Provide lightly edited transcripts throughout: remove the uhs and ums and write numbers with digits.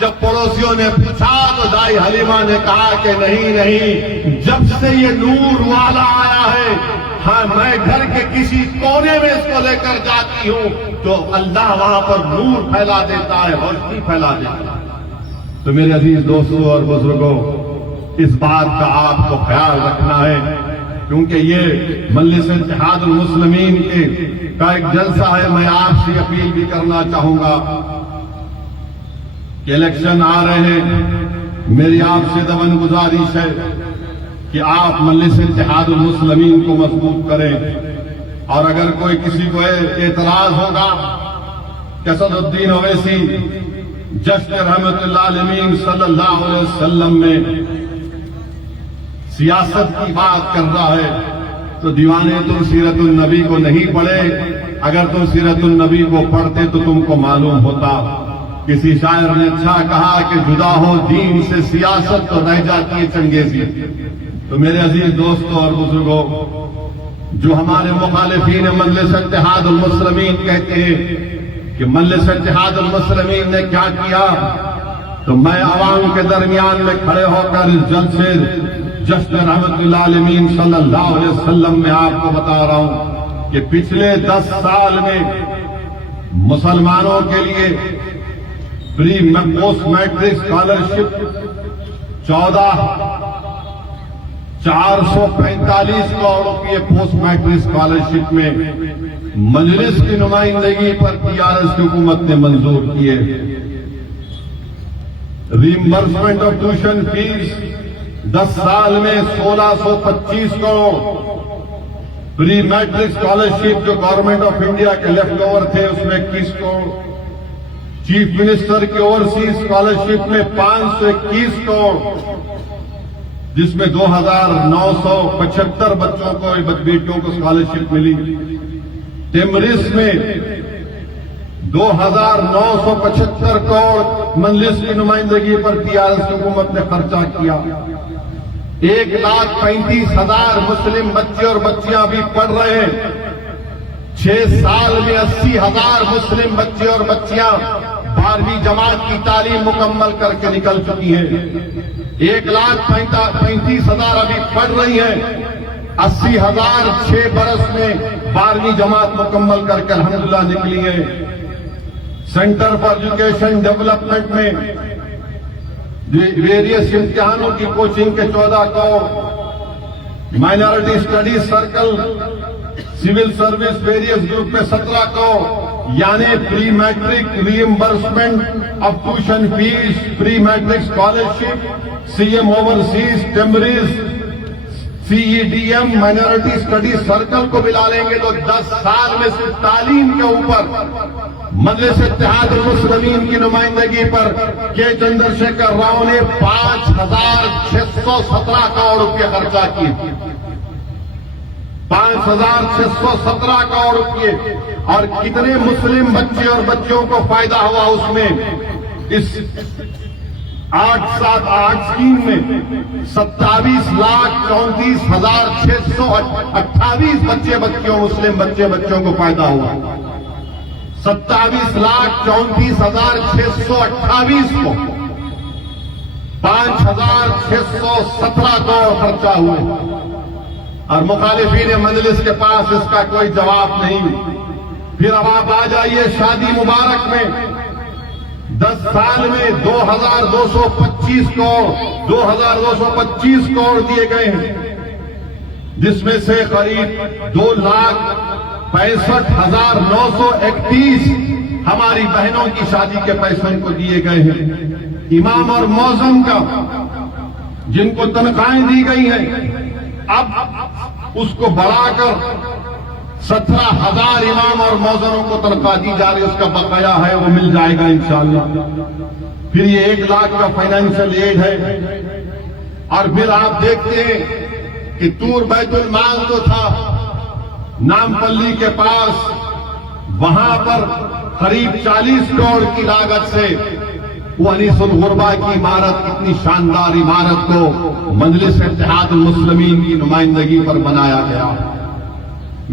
جب پڑوسیوں نے پوچھا تو دائی حلیمہ نے کہا کہ نہیں، جب سے یہ نور والا آیا ہے، ہاں میں گھر کے کسی کونے میں اس کو لے کر جاتی ہوں تو اللہ وہاں پر نور پھیلا دیتا ہے، روشنی پھیلا دیتا ہے۔ تو میرے عزیز دوستوں اور بزرگوں، اس بات کا آپ کو خیال رکھنا ہے، کیونکہ یہ مجلس اتحاد المسلمین کا ایک جلسہ ہے۔ میں آپ سے اپیل بھی کرنا چاہوں گا کہ الیکشن آ رہے ہیں، میری آپ سے دبن گزارش ہے کہ آپ مجلس اتحاد المسلمین کو مضبوط کریں، اور اگر کوئی کسی کو اعتراض ہوگا کہ اسد الدین اویسی جشن رحمت اللہ علیہ صلی اللہ علیہ وسلم میں سیاست کی بات کر رہا ہے تو دیوانے تم سیرت النبی کو نہیں پڑھے، اگر تم سیرت النبی کو پڑھتے تو تم کو معلوم ہوتا۔ کسی شاعر نے اچھا کہا کہ جدا ہو دین سے سیاست تو رہ جاتی ہے چنگیزی۔ تو میرے عزیز دوستوں اور بزرگوں، جو ہمارے مخالفین مجلس اتحاد المسلمین کہتے ہیں کہ مجلس اتحاد المسلمین نے کیا کیا، تو میں عوام کے درمیان میں کھڑے ہو کر اس جلسے جشن رحمت اللہ علیہ صلی اللہ علیہ وسلم میں آپ کو بتا رہا ہوں کہ پچھلے 10 سال میں مسلمانوں کے لیے پری پوسٹ میٹرک اسکالرشپ 445 کروڑ روپے پوسٹ میٹرک اسکالرشپ میں مجلس کی نمائندگی پر TRS کی حکومت نے منظور کیے۔ ریمبرسمنٹ آف ٹیوشن فیس 10 سال میں 1625 کروڑ، پری میٹرک اسکالرشپ جو گورنمنٹ آف انڈیا کے لیفٹ اوور تھے اس میں 21 کروڑ، چیف منسٹر کی اوورسیز اسکالرشپ میں 521 کروڑ، جس میں 2975 بچوں کو بیٹیوں کو اسکالرشپ ملی۔ ٹیمرس میں 2975 کروڑ مجلس کی نمائندگی پر TRS کی حکومت نے خرچہ کیا۔ 1,35,000 مسلم بچے اور بچیاں بھی پڑھ رہے ہیں۔ 6 سال میں 80,000 مسلم بچے اور بچیاں 12ویں جماعت کی تعلیم مکمل کر کے نکل چکی ہیں۔ 1,35,000 ابھی پڑھ رہی ہیں۔ 80,000 6 برس میں 12ویں جماعت مکمل کر کے الحمدللہ نکلی ہے۔ سینٹر فار ایجوکیشن ڈیولپمنٹ میں ویریس امتحانوں کی کوچنگ کے 14 crore, minority studies circle, civil service various group میں 17 کروڑ، یعنی pre matric reimbursement of tuition fee, pre matric scholarship, CM overseas, TMREIS, CEDM، minority studies circle کو ملا لیں گے تو 10 سال میں صرف تعلیم کے اوپر مجلس اتحاد المسلمین کی نمائندگی پر کے چندر شیکھر راؤ نے 5,617 کروڑ روپے خرچہ کیے۔ 5,617 کروڑ روپے، اور کتنے مسلم بچے اور بچوں کو فائدہ ہوا اس میں؟ اس 8 اسکیم میں 27,34,628 مسلم بچوں کو فائدہ ہوا۔ 27,34,628 کو 5,617 کروڑ خرچہ ہوئے، اور مخالفین مجلس کے پاس اس کا کوئی جواب نہیں۔ پھر اب آپ آ جائیے شادی مبارک میں 10 سال میں 2,225 کروڑ دیے گئے ہیں، جس میں سے قریب 2,65,931 ہماری بہنوں کی شادی کے پیسے ان کو دیے گئے ہیں۔ امام اور مؤذن کا جن کو تنخواہیں دی گئی ہیں، اب اس کو بڑھا کر 17,000 امام اور مؤذنوں کو تنخواہ دی جا رہی ہے، اس کا بقایا ہے وہ مل جائے گا انشاءاللہ۔ پھر یہ 1 لاکھ کا فائنینشیل ایڈ ہے، اور پھر آپ دیکھتے ہیں کہ تور بیت المال جو تھا نامپلی کے پاس، وہاں پر قریب 40 کروڑ کی لاگت سے وہ انیس الغربا کی عمارت، اتنی شاندار عمارت کو مجلس اتحاد المسلمین کی نمائندگی پر بنایا گیا۔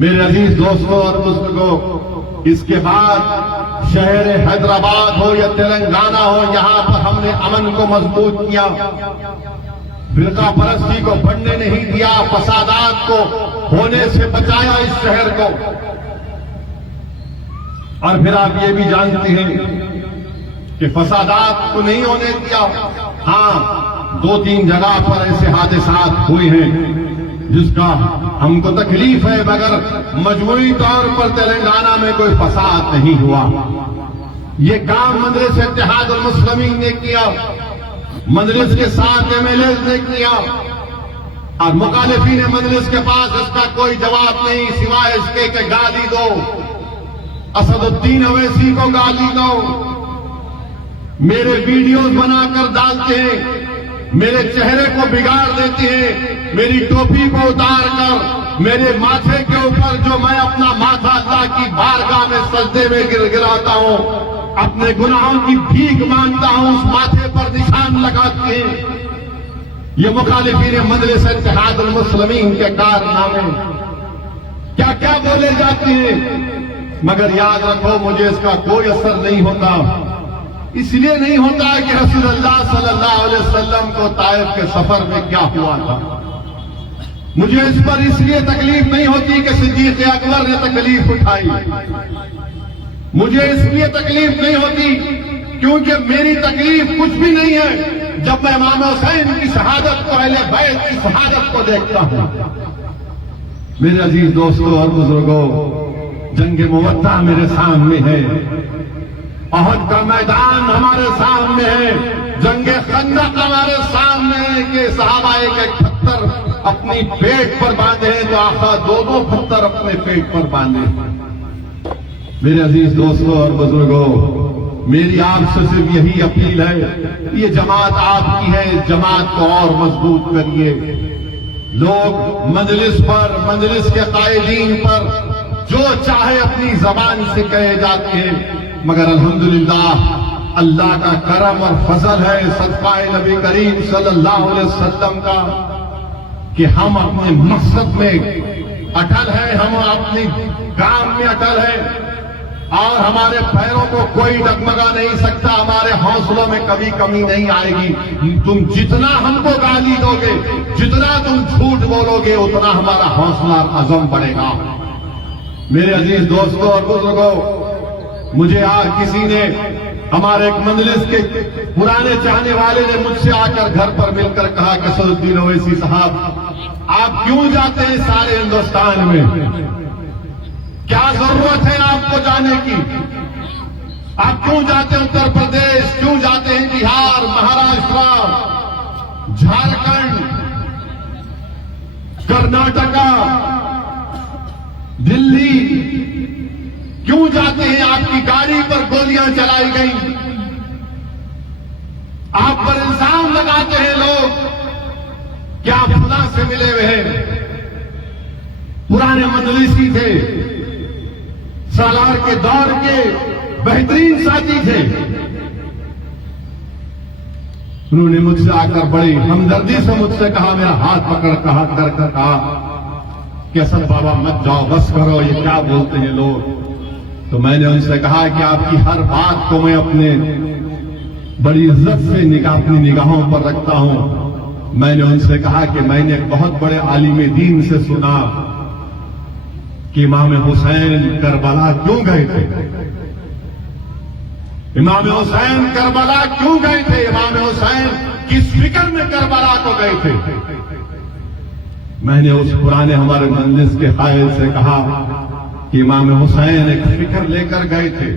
میرے عزیز دوستوں اور بزرگوں، اس کے بعد شہر حیدرآباد ہو یا تلنگانہ ہو، یہاں پر ہم نے امن کو مضبوط کیا، فرقہ پرستی کو بڑھنے نہیں دیا، فسادات کو ہونے سے بچایا اس شہر کو۔ اور پھر آپ یہ بھی جانتے ہیں کہ فسادات کو نہیں ہونے دیا۔ ہاں، 2-3 جگہ پر ایسے حادثات ہوئے ہیں جس کا ہم کو تکلیف ہے، مگر مجموعی طور پر تلنگانہ میں کوئی فساد نہیں ہوا۔ یہ کام مجلس اتحاد المسلمین نے کیا، مجلس کے 7 MLAs نے کیا، اور مخالفین مجلس کے پاس اس کا کوئی جواب نہیں سوائے اس کے کہ گالی دو، اسد الدین اویسی کو گالی دو۔ میرے ویڈیوز بنا کر ڈالتے ہیں، میرے چہرے کو بگاڑ دیتے ہیں، میری ٹوپی کو اتار کر میرے ماتھے کے اوپر جو میں اپنا ماتھا اللہ کی بارگاہ میں سجدے میں گراتا ہوں، اپنے گناہوں کی بھیک مانگتا ہوں، اس ماتھے پر نشان لگاتے ہیں۔ یہ مخالفین مجلس اتحاد المسلمین کے کارنامے کیا کیا بولے جاتے ہیں، مگر یاد رکھو مجھے اس کا کوئی اثر نہیں ہوتا۔ اس لیے نہیں ہوتا کہ رسول اللہ صلی اللہ علیہ وسلم کو طائف کے سفر میں کیا ہوا تھا۔ مجھے اس پر اس لیے تکلیف نہیں ہوتی کہ صدیق اکبر نے تکلیف اٹھائی، مجھے اس لیے تکلیف نہیں ہوتی کیونکہ میری تکلیف کچھ بھی نہیں ہے جب میں امام حسین کی شہادت کو، اہل بیت کی شہادت کو دیکھتا ہوں۔ میرے عزیز دوستوں اور بزرگوں، جنگ موطا میرے سامنے ہے، احد کا میدان ہمارے سامنے ہے، جنگ خندق ہمارے سامنے ہے کہ صحابہ ایک پتھر اپنی پیٹ پر باندھے ہیں تو آقا 2 پتھر اپنے پیٹ پر باندھے۔ میرے عزیز دوستوں اور بزرگوں، میری آپ سے صرف یہی اپیل ہے، یہ جماعت آپ کی ہے، اس جماعت کو اور مضبوط کریے۔ لوگ مجلس پر، مجلس کے قائدین پر جو چاہے اپنی زبان سے کہے جاتے ہیں، مگر الحمدللہ اللہ کا کرم اور فضل ہے، صدقہ نبی کریم صلی اللہ علیہ وسلم کا، کہ ہم اپنے مقصد میں اٹل ہیں، ہم اپنے کام میں اٹل ہیں، اور ہمارے پیروں کو کوئی ڈگمگا نہیں سکتا، ہمارے حوصلوں میں کبھی کمی نہیں آئے گی۔ تم جتنا ہم کو گالی دو گے، جتنا تم جھوٹ بولو گے، اتنا ہمارا حوصلہ عزم بڑھے گا۔ میرے عزیز دوستوں اور بزرگوں، مجھے کسی نے، ہمارے ایک مجلس کے پرانے چاہنے والے نے مجھ سے آ کر گھر پر مل کر کہا کہ اسد الدین اویسی صاحب، آپ کیوں جاتے ہیں سارے ہندوستان میں؟ کیا ضرورت ہے آپ کو جانے کی؟ آپ کیوں جاتے ہیں اتر پردیش، کیوں جاتے ہیں بہار، مہاراشٹر، جھارکھنڈ، کرناٹکا، دلی، کیوں جاتے ہیں؟ آپ کی گاڑی پر گولیاں چلائی گئیں، آپ پر الزام لگاتے ہیں لوگ کہ آپ خدا سے ملے ہوئے ہیں۔ پرانے مجلسی تھے، سالار کے دور کے بہترین ساتھی تھے، انہوں نے مجھ سے آ کر بڑی ہمدردی سے مجھ سے کہا، میرا ہاتھ پکڑ کر کہا کہ اسد بابا مت جاؤ، بس کرو، یہ کیا بولتے ہیں لوگ۔ تو میں نے ان سے کہا کہ آپ کی ہر بات کو میں اپنے بڑی عزت سے اپنی نگاہوں پر رکھتا ہوں۔ میں نے ان سے کہا کہ میں نے ایک بہت بڑے عالم دین سے سنا کہ امام حسین کربلا کیوں گئے تھے، امام حسین کربلا کیوں گئے تھے، امام حسین کس فکر میں کربلا کو گئے تھے۔ میں نے اس پرانے ہمارے مجلس کے قائد سے کہا کہ امام حسین ایک فکر لے کر گئے تھے،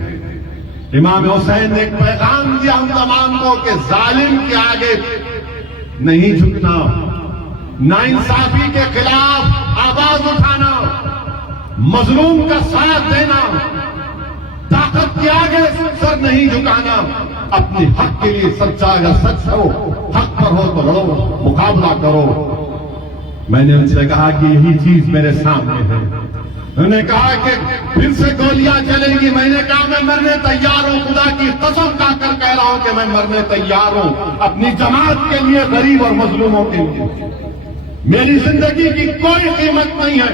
امام حسین نے ایک پیغام دیا ہم تمام کو کہ ظالم کے آگے نہیں جھکنا، ناانصافی کے خلاف آواز اٹھانا، مظلوم کا ساتھ دینا، طاقت کے آگے سر نہیں جھکانا، اپنے حق کے لیے سچا، اگر سچ ہو، حق پر ہو تو لڑو، مقابلہ کرو۔ میں نے ان سے کہا کہ یہی چیز میرے سامنے ہے۔ انہوں نے کہا کہ پھر سے گولیاں چلیں گی، میں نے کہا میں مرنے تیار ہوں، خدا کی قسم کھا کر کہہ رہا ہوں کہ میں مرنے تیار ہوں، اپنی جماعت کے لیے، غریب اور مظلوموں کے لیے۔ میری زندگی کی کوئی قیمت نہیں ہے،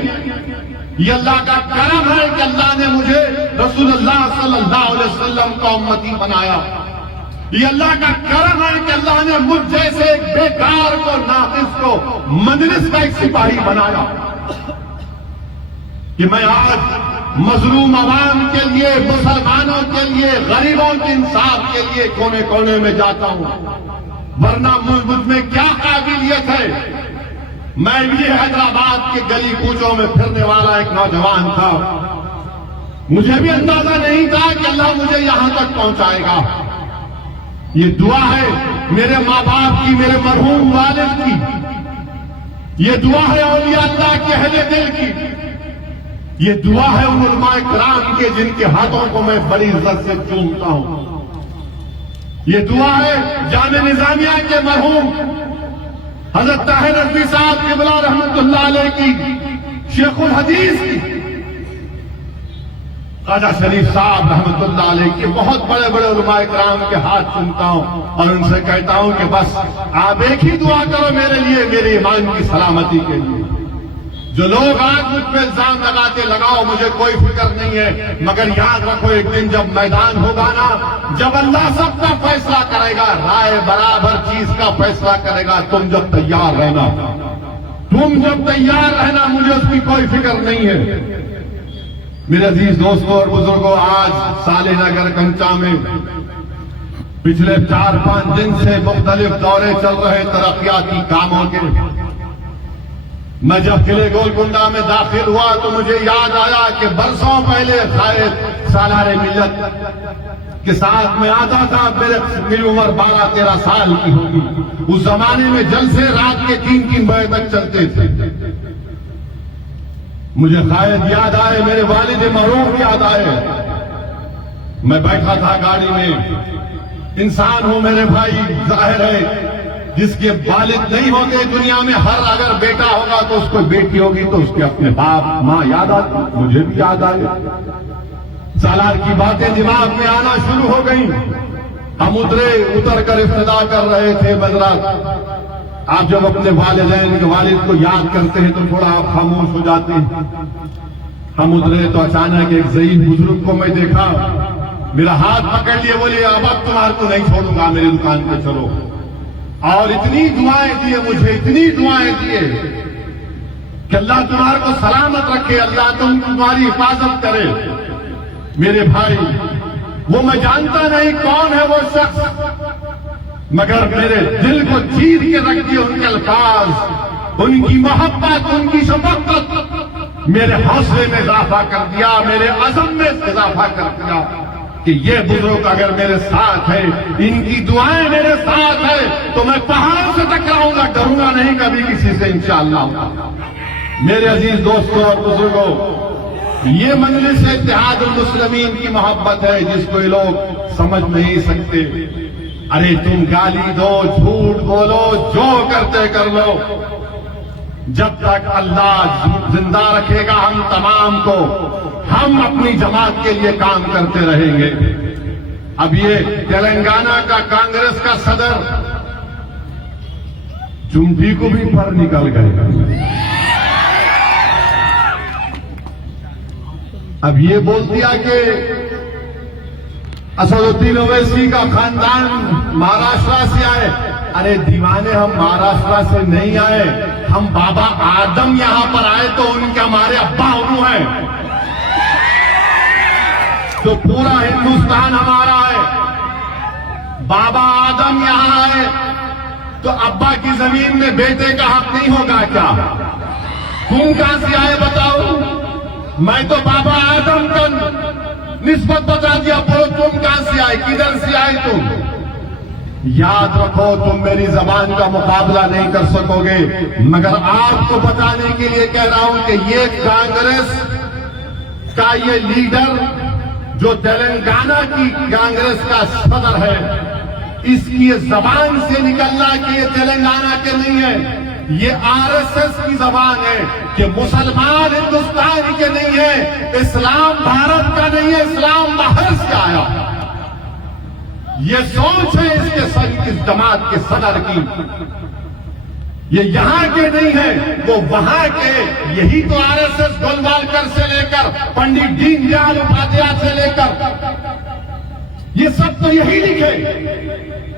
یہ اللہ کا کرم ہے کہ اللہ نے مجھے رسول اللہ صلی اللہ علیہ وسلم کا امتی بنایا. یہ اللہ کا کرم ہے کہ اللہ نے مجھ جیسے ایک بیکار کو، ناقص کو مجلس کا ایک سپاہی بنایا کہ میں آج مظلوم عوام کے لیے، مسلمانوں کے لیے، غریبوں کے انصاف کے لیے کونے کونے میں جاتا ہوں. ورنہ مجھ میں کیا قابلیت ہے؟ میں بھی حیدرآباد کے گلی کوچوں میں پھرنے والا ایک نوجوان تھا. مجھے بھی اندازہ نہیں تھا کہ اللہ مجھے یہاں تک پہنچائے گا. یہ دعا ہے میرے ماں باپ کی، میرے مرحوم والد کی. یہ دعا ہے اولیاء اللہ کے اہل دل کی. یہ دعا ہے ان علماء کرام کے جن کے ہاتھوں کو میں بڑی عزت سے چومتا ہوں. یہ دعا ہے جامعہ نظامیہ کے مرحوم حضرت طاہر رضوی صاحب قبلہ رحمت اللہ علیہ کی، شیخ الحدیث کی، خواجہ شریف صاحب رحمت اللہ علیہ کے، بہت بڑے بڑے علماء کرام کے ہاتھ چومتا ہوں اور ان سے کہتا ہوں کہ بس آپ ایک ہی دعا کرو میرے لیے، میرے ایمان کی سلامتی کے لیے. جو لوگ آج مجھ پہ الزام لگاتے، لگاؤ، مجھے کوئی فکر نہیں ہے، مگر یاد رکھو ایک دن جب میدان ہوگا نا، جب اللہ سب کا فیصلہ کرے گا، رائے برابر چیز کا فیصلہ کرے گا، تم جب تیار رہنا، تم جب تیار رہنا، مجھے اس کی کوئی فکر نہیں ہے. میرے عزیز دوستوں اور بزرگوں، آج سالے نگر کنچا میں پچھلے 4-5 دن سے مختلف دورے چل رہے ترقیاتی کاموں کے. میں جب قلعے گولکنڈہ میں داخل ہوا تو مجھے یاد آیا کہ برسوں پہلے قائد سالار ملت کے ساتھ میں آتا تھا. میری عمر 12-13 سال کی ہوگی. اس زمانے میں جلسے رات کے 3-3 بجے تک چلتے تھے. مجھے قائد یاد آئے، میرے والد مرحوم یاد آئے. میں بیٹھا تھا گاڑی میں. انسان ہوں میرے بھائی، ظاہر ہے جس کے والد نہیں ہوتے دنیا میں، ہر اگر بیٹا ہوگا تو اس کو بیٹی ہوگی تو اس کے اپنے باپ ماں یاد آتے. مجھے بھی یاد آئے. سالار کی باتیں دماغ میں آنا شروع ہو گئیں. ہم اتر کر ابتدا کر رہے تھے مذرات. آپ جب اپنے والدین کے والد کو یاد کرتے ہیں تو تھوڑا آپ خاموش ہو جاتے ہیں. ہم اترے تو اچانک ایک ضعیف بزرگ کو میں دیکھا. میرا ہاتھ پکڑ لیے، بولے اب تمہارے کو نہیں چھوڑوں گا، میری دکان پہ چلو. اور اتنی دعائیں دیے مجھے، اتنی دعائیں دیے کہ اللہ تمہارے کو سلامت رکھے، اللہ تمہاری حفاظت کرے. میرے بھائی، وہ میں جانتا نہیں کون ہے وہ شخص، مگر میرے دل کو چیر کے رکھ دیے ان کے الفاظ، ان کی محبت، ان کی شفقت میرے حوصلے میں اضافہ کر دیا، میرے عزم میں اضافہ کر دیا کہ یہ بزرگ اگر میرے ساتھ ہے، ان کی دعائیں میرے ساتھ ہے تو میں پہاڑ سے ٹکراؤں گا، ڈروں گا نہیں کبھی کسی سے انشاءاللہ. میرے عزیز دوستوں اور بزرگوں، یہ مجلس اتحاد المسلمین کی محبت ہے جس کو یہ لوگ سمجھ نہیں سکتے. ارے تم گالی دو، جھوٹ بولو، جو کرتے کر لو، جب تک اللہ زندہ رکھے گا ہم تمام کو، ہم اپنی جماعت کے لیے کام کرتے رہیں گے. اب یہ تلنگانہ کا کانگریس کا صدر چمٹی کو بھی پر نکل گئے. اب یہ بول دیا کہ اسد الدین اویسی کا خاندان مہاراشٹر سے آئے. ارے دیوانے، ہم مہاراشٹر سے نہیں آئے، ہم بابا آدم یہاں پر آئے تو ان کے ہمارے ابا انہوں ہیں. تو پورا ہندوستان ہمارا ہے. بابا آدم یہاں آئے تو ابا کی زمین میں بیٹے کا حق نہیں ہوگا کیا؟ تم کہاں سے آئے بتاؤ؟ میں تو بابا آدم کا نسبت بتا دیا، بولو تم کہاں سے آئے، کدھر سے آئے تم؟ یاد رکھو تم میری زبان کا مقابلہ نہیں کر سکو گے، مگر آپ کو بتانے کے لیے کہہ رہا ہوں کہ یہ کانگریس کا یہ لیڈر جو تلنگانہ کی کانگریس کا صدر ہے، اس کی زبان سے نکلنا کہ یہ تلنگانہ کے نہیں ہے، یہ RSS کی زبان ہے کہ مسلمان ہندوستان کے نہیں ہے، اسلام بھارت کا نہیں ہے، اسلام باہر سے آیا. یہ سوچ ہے اس جماعت کے صدر کی. یہ یہاں کے نہیں ہیں، وہ وہاں کے. یہی تو آر ایس ایس گولوالکر سے لے کر پنڈت دین دیال اپادھیائے سے لے کر یہ سب تو یہی لکھے.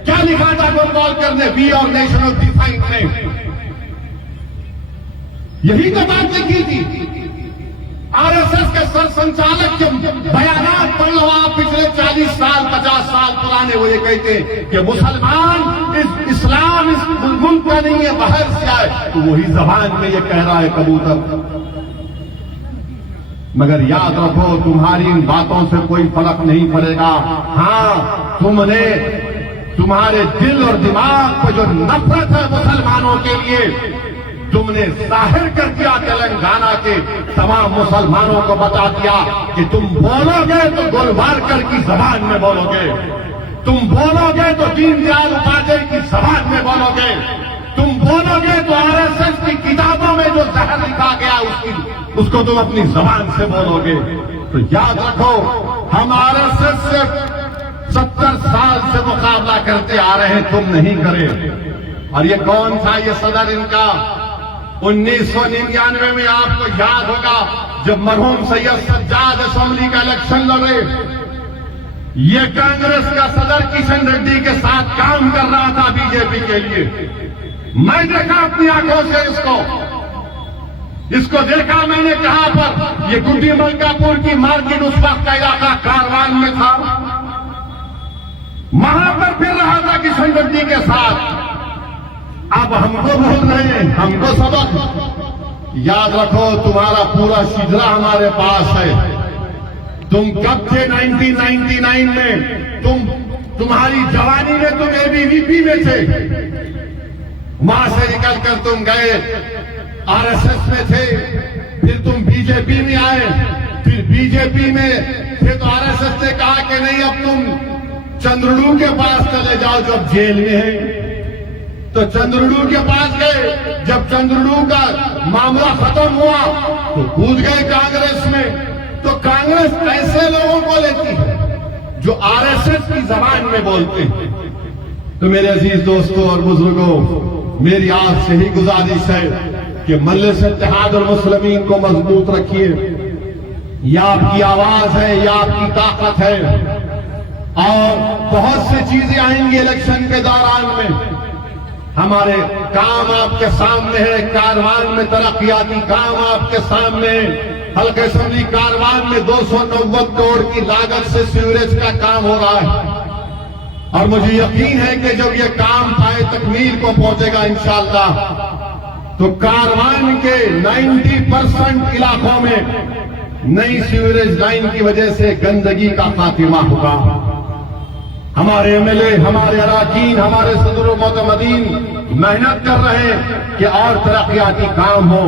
کیا لکھا تھا گولوالکر نے وی اور نیشن آف ڈیفائن میں؟ یہی تو بات لکھی تھی. آر ایس ایس کے سر سنچالک کے بیانات پڑھ لو آپ پچھلے 40 سال 50 سال پرانے، وہ یہ کہتے ہیں کہ مسلمان اسلام اس ملک کا نہیں ہے، باہر سے آئے. تو وہی زبان میں یہ کہہ رہا ہے کبوتر. مگر یاد رکھو تمہاری ان باتوں سے کوئی فرق نہیں پڑے گا. ہاں تم نے تمہارے دل اور دماغ پہ جو نفرت ہے مسلمانوں کے لیے تم نے ظاہر کر دیا. تلنگانہ کے تمام مسلمانوں کو بتا دیا کہ تم بولو گے تو گولوالکر کی زبان میں بولو گے، تم بولو گے تو دین دیال اپادھیائے کی زبان میں بولو گے، تم بولو گے تو آر ایس ایس کی کتابوں میں جو زہر لکھا گیا اس کو تم اپنی زبان سے بولو گے. تو یاد رکھو ہم آر ایس ایس سے 70 سال سے مقابلہ کرتے آ رہے ہیں، تم نہیں کرے. اور یہ کون تھا یہ صدر ان کا؟ 1999 میں آپ کو یاد ہوگا جب مرحوم سید سجاد اسمبلی کا الیکشن لڑے، یہ کانگریس کا صدر کشن ریڈی کے ساتھ کام کر رہا تھا بی جے پی کے لیے. میں دیکھا اپنی آنکھوں سے اس کو دیکھا. میں نے کہا پر یہ گڈی ملکا پور کی مارکیٹ اس وقت کا علاقہ کاروان میں تھا، وہاں پر پھر رہا تھا کشن ریڈی کے ساتھ. اب ہم کو بول رہے ہیں، ہم کو سبق. یاد رکھو تمہارا پورا شجرا ہمارے پاس ہے. تم کب تھے 1999 میں؟ تمہاری جوانی میں تم اے بی وی پی میں تھے، وہاں سے نکل کر تم گئے آر ایس ایس میں تھے، پھر تم بی جے پی میں آئے، پھر بی جے پی میں پھر تو آر ایس ایس نے کہا کہ نہیں اب تم چندرڑو کے پاس چلے جاؤ جو اب جیل میں ہے. تو چندرڑو کے پاس گئے. جب چندرڑو کا معاملہ ختم ہوا تو کود گئے کانگریس میں. تو کانگریس ایسے لوگوں کو لیتی ہے جو آر ایس ایس کی زبان میں بولتے ہیں. تو میرے عزیز دوستوں اور بزرگوں، میری آپ سے ہی گزارش ہے کہ مجلس اتحاد المسلمین کو مضبوط رکھیے. یہ آپ کی آواز ہے، یہ آپ کی طاقت ہے. اور بہت سی چیزیں آئیں گی الیکشن کے دوران میں. ہمارے کام آپ کے سامنے ہے. کاروان میں ترقیاتی کام آپ کے سامنے ہے. حلقہ اسمبلی کاروان میں 290 کروڑ کی لاگت سے سیوریج کا کام ہو رہا ہے، اور مجھے یقین ہے کہ جب یہ کام پائے تکمیل کو پہنچے گا انشاءاللہ تو کاروان کے 90% علاقوں میں نئی سیوریج لائن کی وجہ سے گندگی کا خاتمہ ہوگا. ہمارے ایم ایل اے، ہمارے اراکین، ہمارے صدر و معتمدین محنت کر رہے ہیں کہ اور ترقیاتی کام ہو.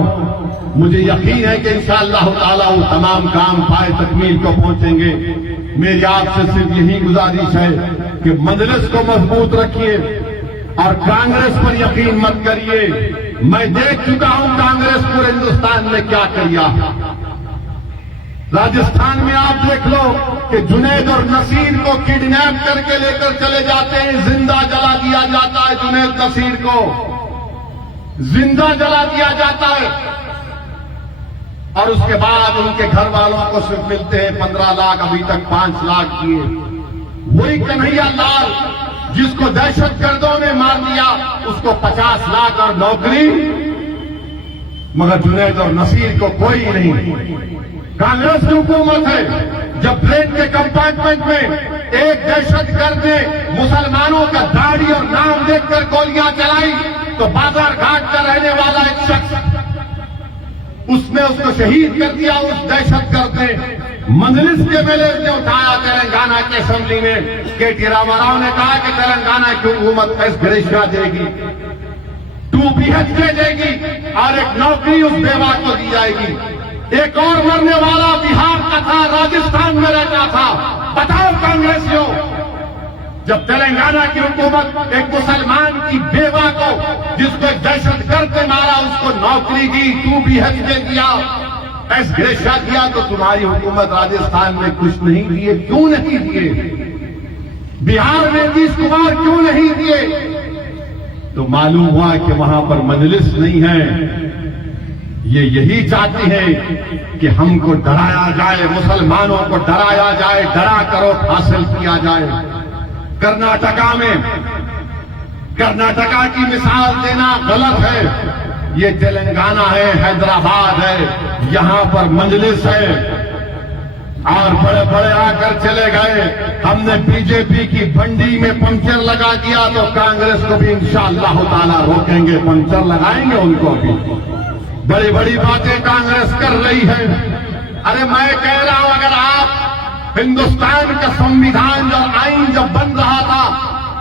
مجھے یقین ہے کہ انشاءاللہ تعالی وہ تمام کام پائے تکمیل کو پہنچیں گے. میری آپ سے صرف یہی گزارش ہے کہ مجلس کو مضبوط رکھیے اور کانگریس پر یقین مت کریے. میں دیکھ چکا ہوں کانگریس پورے ہندوستان میں کیا کیا. راجستھان میں آپ دیکھ لو کہ جنید اور نصیر کو کڈنیپ کر کے لے کر چلے جاتے ہیں، زندہ جلا دیا جاتا ہے. جنید نصیر کو زندہ جلا دیا جاتا ہے، اور اس کے بعد ان کے گھر والوں کو صرف ملتے ہیں 15 لاکھ، ابھی تک 5 لاکھ دیے. وہی کنہیا لال جس کو دہشت گردوں نے مار دیا، اس کو 50 لاکھ اور نوکری، مگر جنید اور نصیر کو کوئی نہیں. کانگریس کی حکومت ہے. جب پلین کے کمپارٹمنٹ میں ایک دہشت گرد نے مسلمانوں کا داڑھی اور نام دیکھ کر گولیاں چلائی تو بازار گھاٹ کا رہنے والا ایک شخص اس نے اس کو شہید کر دیا. اس دہشت گرد نے مجلس کے میلے نے اٹھایا تلنگانہ کی اسمبلی میں. کے ٹی راما راؤ نے کہا کہ تلنگانہ کی حکومت ایس گریشیا دے گی، 2 BHK دے گی، اور ایک نوکری اس بیوہ کو دی جائے گی. ایک اور مرنے والا بہار کا تھا، راجستھان میں رہتا تھا. بتاؤ کانگریسیوں، جب تلنگانہ کی حکومت ایک مسلمان کی بیوہ کو جس کو ایک دہشت گرد نے مارا اس کو نوکری دی، 2 BHK دیا، ایس گریشیا دیا، تو تمہاری حکومت راجستھان میں کچھ نہیں دیے. کیوں نہیں دیے؟ بہار میں نتیش کمار کیوں نہیں دیے؟ تو معلوم ہوا کہ وہاں پر مجلس نہیں ہے. یہ یہی چاہتی ہیں کہ ہم کو ڈرایا جائے, مسلمانوں کو ڈرایا جائے, ڈرا کر ووٹ حاصل کیا جائے. کرناٹکا کی مثال دینا غلط ہے. یہ تلنگانہ ہے, حیدرآباد ہے, یہاں پر مجلس ہے اور بڑے بڑے آ کر چلے گئے. ہم نے بی جے پی کی بھنڈی میں پنچر لگا دیا تو کانگریس کو بھی انشاءاللہ تعالی روکیں گے, پنچر لگائیں گے ان کو بھی. بڑی بڑی باتیں کانگریس کر رہی ہے. ارے میں کہہ رہا ہوں, اگر آپ ہندوستان کا سنویدھان اور آئین جب بن رہا تھا,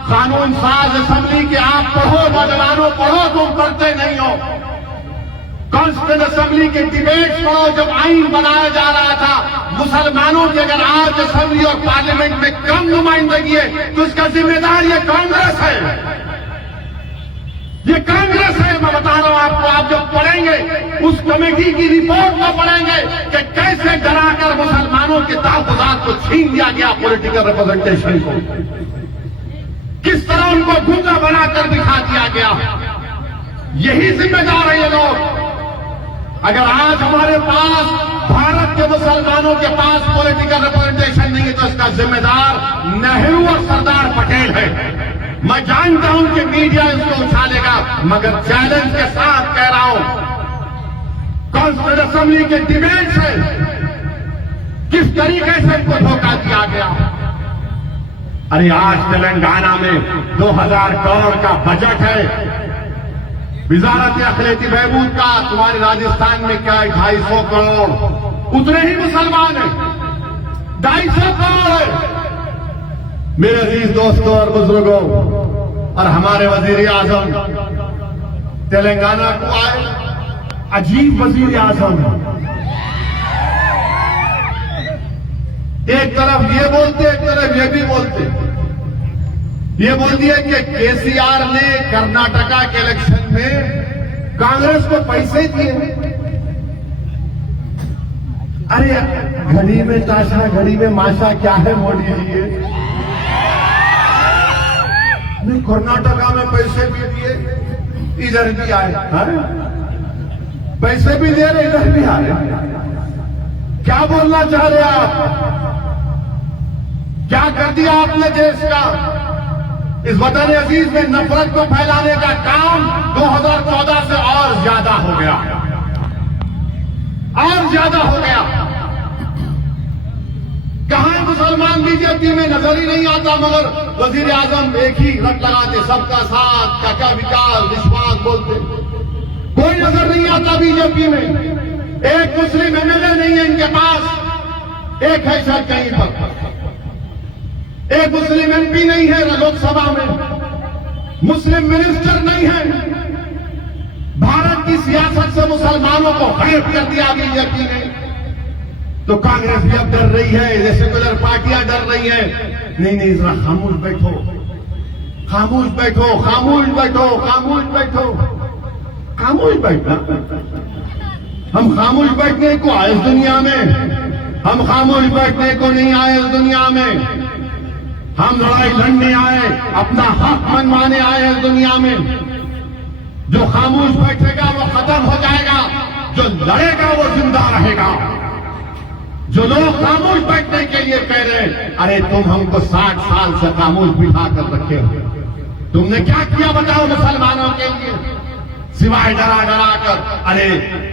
قانون ساز اسمبلی کے آپ پڑھو, نوجوانوں پڑھو, تم پڑھتے نہیں ہو. کانسٹیٹیوشن اسمبلی کے ڈیبیٹس پڑھو, جب آئین بنایا جا رہا تھا. مسلمانوں کی اگر آج اسمبلی اور پارلیمنٹ میں کم نمائندگی ہے تو اس کا ذمہ دار یہ کانگریس ہے. یہ کانگریس ہے. میں بتا رہا ہوں آپ کو, آپ جب پڑھیں گے اس کمیٹی کی رپورٹ کو پڑھیں گے کہ کیسے ڈرا کر مسلمانوں کے تحفظات کو چھین دیا گیا, پولیٹیکل ریپرزنٹیشن کو کس طرح ان کو گنگا بنا کر دکھا دیا گیا. یہی ذمہ دار ہے یہ لوگ. اگر آج ہمارے پاس بھارت کے مسلمانوں کے پاس پولیٹیکل ریپرزنٹیشن نہیں ہے تو اس کا ذمہ دار نہرو اور سردار پٹیل ہے. میں جانتا ہوں کہ میڈیا اس کو اچھالے گا, مگر چیلنج کے ساتھ کہہ رہا ہوں, کانسٹیٹیوشن اسمبلی کے ڈیبیٹ سے کس طریقے سے ان کو دھوکہ دیا گیا. ارے آج تلنگانہ میں 2000 کروڑ کا بجٹ ہے وزارت اقلیتی بہبود کا. تمہارے راجستھان میں کیا ہے, 250 کروڑ. اتنے ہی مسلمان ہیں, 250 کروڑ ہے. میرے عزیز دوستوں اور بزرگوں, اور ہمارے وزیر اعظم تلنگانہ کو آئے, عجیب وزیر اعظم. ایک طرف یہ بولتے, ایک طرف یہ بھی بولتے. یہ بولتی ہے کہ کے سی آر نے کرناٹکا کے الیکشن میں کانگریس کو پیسے دیے. ارے گھڑی میں تاشا, گھڑی میں ماشا, کیا ہے موڈی جی؟ نہیں, کرناٹکا میں پیسے بھی دیے, ادھر بھی آئے, پیسے بھی دے رہے, ادھر بھی آ رہے. کیا بولنا چاہ رہے آپ؟ کیا کر دیا آپ نے دیش کا؟ اس وطن عزیز میں نفرت کو پھیلانے کا کام 2014 سے اور زیادہ ہو گیا, اور زیادہ ہو گیا. کہاں مسلمان بی جے پی میں نظر ہی نہیں آتا, مگر وزیر اعظم ایک ہی رٹ لگاتے, سب کا ساتھ, کیا وکاس, وشواس بولتے. کوئی نظر نہیں آتا بی جے پی میں. ایک مسلم ایم ایل اے نہیں ہے ان کے پاس, ایک ہے شاید کہیں پر. ایک مسلم ایم پی نہیں ہے لوک سبھا میں, مسلم منسٹر نہیں ہے. بھارت کی سیاست سے مسلمانوں کو غائب کر دیا بی جے پی نے. تو کانگریس بھی اب ڈر رہی ہے, یہ سیکولر پارٹیاں ڈر رہی ہیں. نہیں, ذرا خاموش بیٹھو, خاموش بیٹھو, خاموش بیٹھو, خاموش بیٹھو, خاموش بیٹھنا. ہم خاموش بیٹھنے کو آئے اس دنیا میں, ہم خاموش بیٹھنے کو نہیں آئے اس دنیا میں. ہم لڑائی لڑنے آئے, اپنا حق منوانے آئے اس دنیا میں. جو خاموش بیٹھے گا وہ ختم ہو جائے گا, جو لڑے گا وہ زندہ رہے گا. جو لوگ خاموش بیٹھنے کے لیے کہہ رہے ہیں, ارے تم ہم کو 60 سال سے خاموش بٹھا کر رکھے ہو, تم نے کیا کیا بتاؤ مسلمانوں کے لیے, سوائے ڈرا ڈرا کر. ارے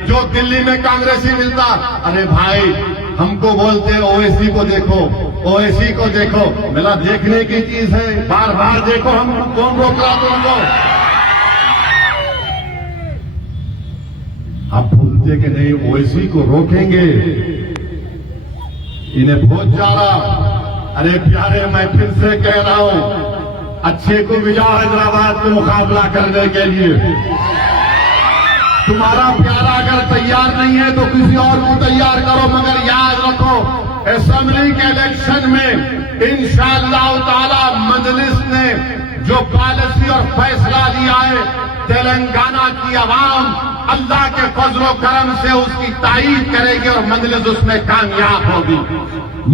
جو دلی میں کانگریسی ملتا, ارے بھائی ہم کو بولتے او اے سی کو دیکھو, او اے سی کو دیکھو. ملا دیکھنے کی چیز ہے, بار بار دیکھو, ہم کون روک رہا تم کو؟ آپ بولتے کہ نہیں او اے سی کو روکیں گے, انہیں بہت جا رہا. ارے پیارے, میں پھر سے کہہ رہا ہوں, اچھے کو بھی جاؤ حیدرآباد کو مقابلہ کرنے کے لیے. تمہارا پیارا اگر تیار نہیں ہے تو کسی اور کو تیار کرو, مگر یاد رکھو اسمبلی کے الیکشن میں انشاءاللہ تعالی مجلس نے جو پالیسی اور فیصلہ لیا ہے, تلنگانہ کی عوام اللہ کے فضل و کرم سے اس کی تائید کرے گی اور مجلس اس میں کامیاب ہوگی.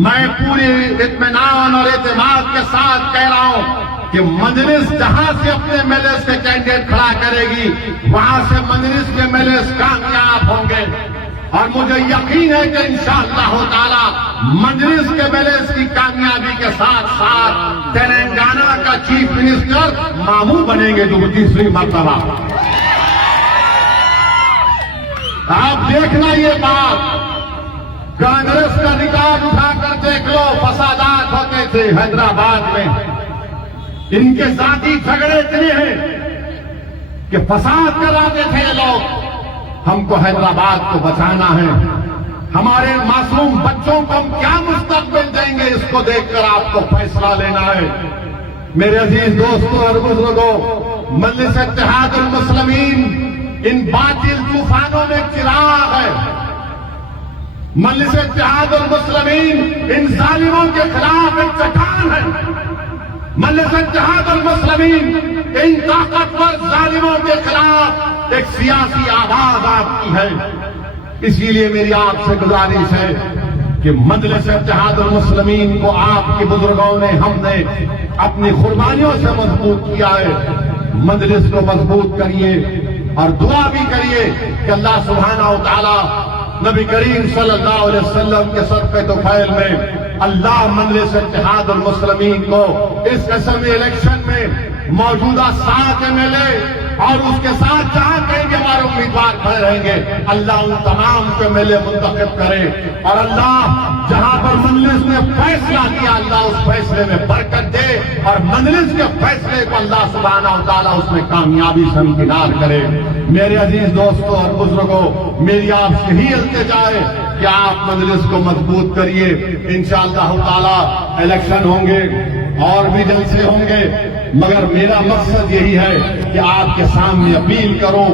میں پوری اطمینان اور اعتماد کے ساتھ کہہ رہا ہوں, کہ مجلس جہاں سے اپنے مجلس کے کینڈیڈیٹ کھڑا کرے گی وہاں سے مجلس کے مجلس کامیاب ہوں گے، اور مجھے یقین ہے کہ انشاءاللہ تعالی مجلس کے مجلس کی کامیابی کے ساتھ ساتھ تلنگانہ کا چیف منسٹر ماموں بنیں گے جو تیسری مرتبہ۔ آپ دیکھنا یہ بات، کانگریس کا ریکارڈ اٹھا کر دیکھ لو، فسادات ہوتے تھے حیدرآباد میں، ان کے ذاتی جھگڑے اتنے ہیں کہ فساد کراتے تھے یہ لوگ۔ ہم کو حیدرآباد کو بچانا ہے، ہمارے معصوم بچوں کو ہم کیا مستقبل دیں گے، اس کو دیکھ کر آپ کو فیصلہ لینا ہے۔ میرے عزیز دوستوں اور بزرگوں، مجلس اتحاد المسلمین ان باطل طوفانوں میں چراغ ہے، مجلس اتحاد المسلمین ان ظالموں کے خلاف ایک چٹان ہے، مجلس اتحاد المسلمین ان طاقتور ظالموں کے خلاف ایک سیاسی آواز آپ کی ہے۔ اسی لیے میری آپ سے گزارش ہے کہ مجلس اتحاد المسلمین کو آپ کے بزرگوں نے، ہم نے اپنی قربانیوں سے مضبوط کیا ہے۔ مجلس کو مضبوط کریے اور دعا بھی کریے کہ اللہ سبحانہ و تعالی نبی کریم صلی اللہ علیہ وسلم کے صدقے طفیل میں اللہ مجلس اتحاد المسلمین کو اس اسمبلی الیکشن میں موجودہ 7 MLA اور اس کے ساتھ جہاں کہیں گے ہمارے امیدوار کھڑے رہیں گے، اللہ ان تمام کو MLA منتخب کرے، اور اللہ جہاں پر مجلس نے فیصلہ کیا اللہ اس فیصلے میں برکت دے، اور مجلس کے فیصلے کو اللہ سبحانہ و تعالیٰ اس میں کامیابی سے امکنار کرے۔ میرے عزیز دوستوں اور بزرگوں، میری آپ سے ہی التجا ہے کہ آپ مجلس کو مضبوط کریے۔ انشاءاللہ تعالیٰ الیکشن ہوں گے اور بھی جلسے ہوں گے، مگر میرا مقصد یہی ہے کہ آپ کے سامنے اپیل کروں،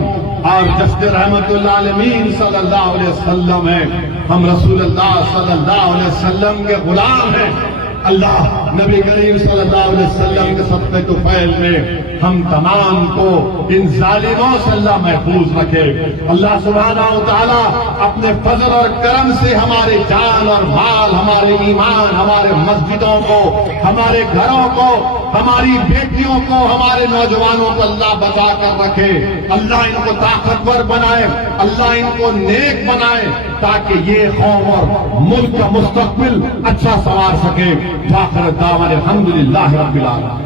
اور جسد رحمت اللہ عالمین صلی اللہ علیہ وسلم ہے، ہم رسول اللہ صلی اللہ علیہ وسلم کے غلام ہیں۔ اللہ نبی کریم صلی اللہ علیہ وسلم کے صدقے طفیل میں ہم تمام کو ان ظالموں سے اللہ محفوظ رکھے۔ اللہ سبحانہ و تعالیٰ اپنے فضل اور کرم سے ہمارے جان اور مال، ہمارے ایمان، ہمارے مسجدوں کو، ہمارے گھروں کو، ہماری بیٹیوں کو، ہمارے نوجوانوں کو اللہ بچا کر رکھے۔ اللہ ان کو طاقتور بنائے، اللہ ان کو نیک بنائے، تاکہ یہ قوم اور ملک کا مستقبل اچھا سنوار سکے۔ وآخر دعوانا الحمدللہ رب العالمین۔